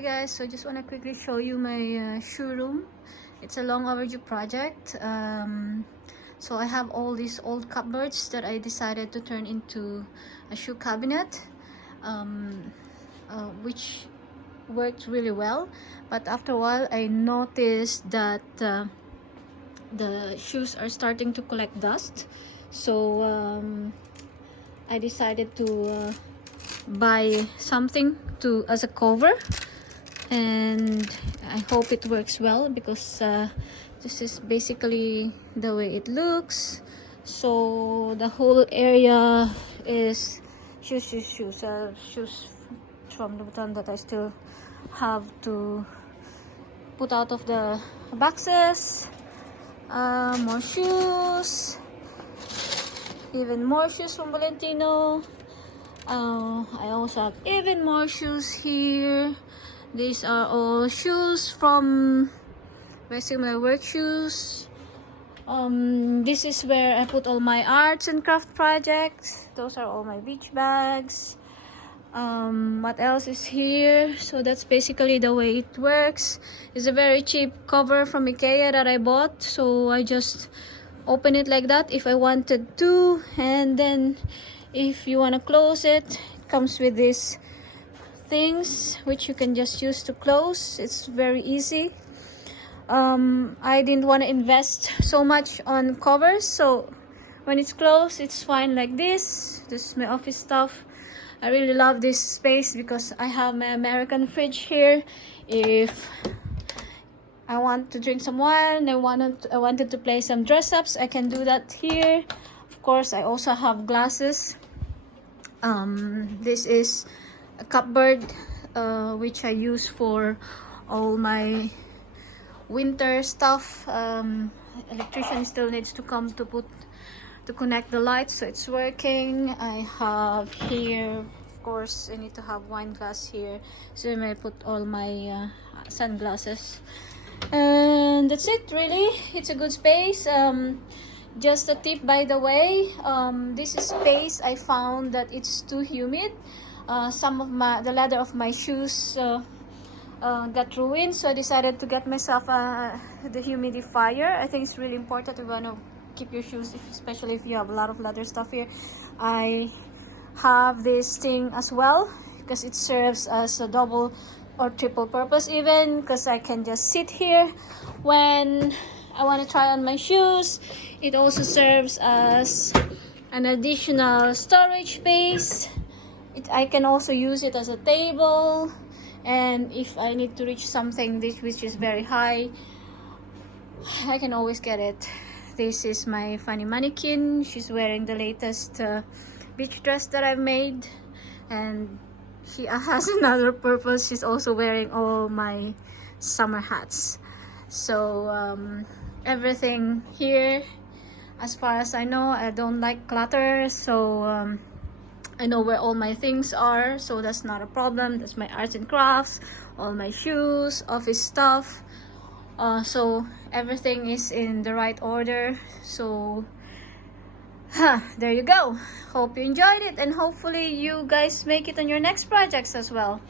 Hi guys, so just want to quickly show you my shoe room. It's a long overdue project. So I have all these old cupboards that I decided to turn into a shoe cabinet, which worked really well. But after a while I noticed that the shoes are starting to collect dust. So I decided to buy something as a cover, and I hope it works well because this is basically the way it looks. So the whole area is shoes from the button that I still have to put out of the boxes. More shoes, even more shoes from Valentino. I also have even more shoes here. These are all shoes from basically my work shoes. This is where I put all my arts and craft projects. Those are all my beach bags. What else is here? So that's basically the way it works. It's a very cheap cover from IKEA that I bought, so I just open it like that if I wanted to, and then if you want to close it, it comes with these things which you can just use to close. It's very easy. I didn't want to invest so much on covers, so when it's closed, it's fine like this. This is my office stuff. I really love this space because I have my American fridge here. If I want to drink some wine, I wanted to play some dress ups, I can do that here. Of course, I also have glasses. This is a cupboard which I use for all my winter stuff. Electrician still needs to come to connect the lights, so it's working. I have here, of course, I need to have wine glass here, so I may put all my sunglasses, and that's it. Really, it's a good space. Just a tip, by the way, this space I found that it's too humid. Some of the leather of my shoes got ruined, so I decided to get myself the humidifier. I think it's really important to want to keep your shoes, especially if you have a lot of leather stuff here. I have this thing as well because it serves as a double or triple purpose, even because I can just sit here when I want to try on my shoes. It also serves as an additional storage space. I can also use it as a table, and if I need to reach something which is very high, I can always get it. This is my funny mannequin. She's wearing the latest beach dress that I've made, and she has another purpose. She's also wearing all my summer hats. So everything here, as far as I know, I don't like clutter, so I know where all my things are, so that's not a problem. That's my arts and crafts, all my shoes, office stuff. So everything is in the right order. So there you go. Hope you enjoyed it, and hopefully you guys make it on your next projects as well.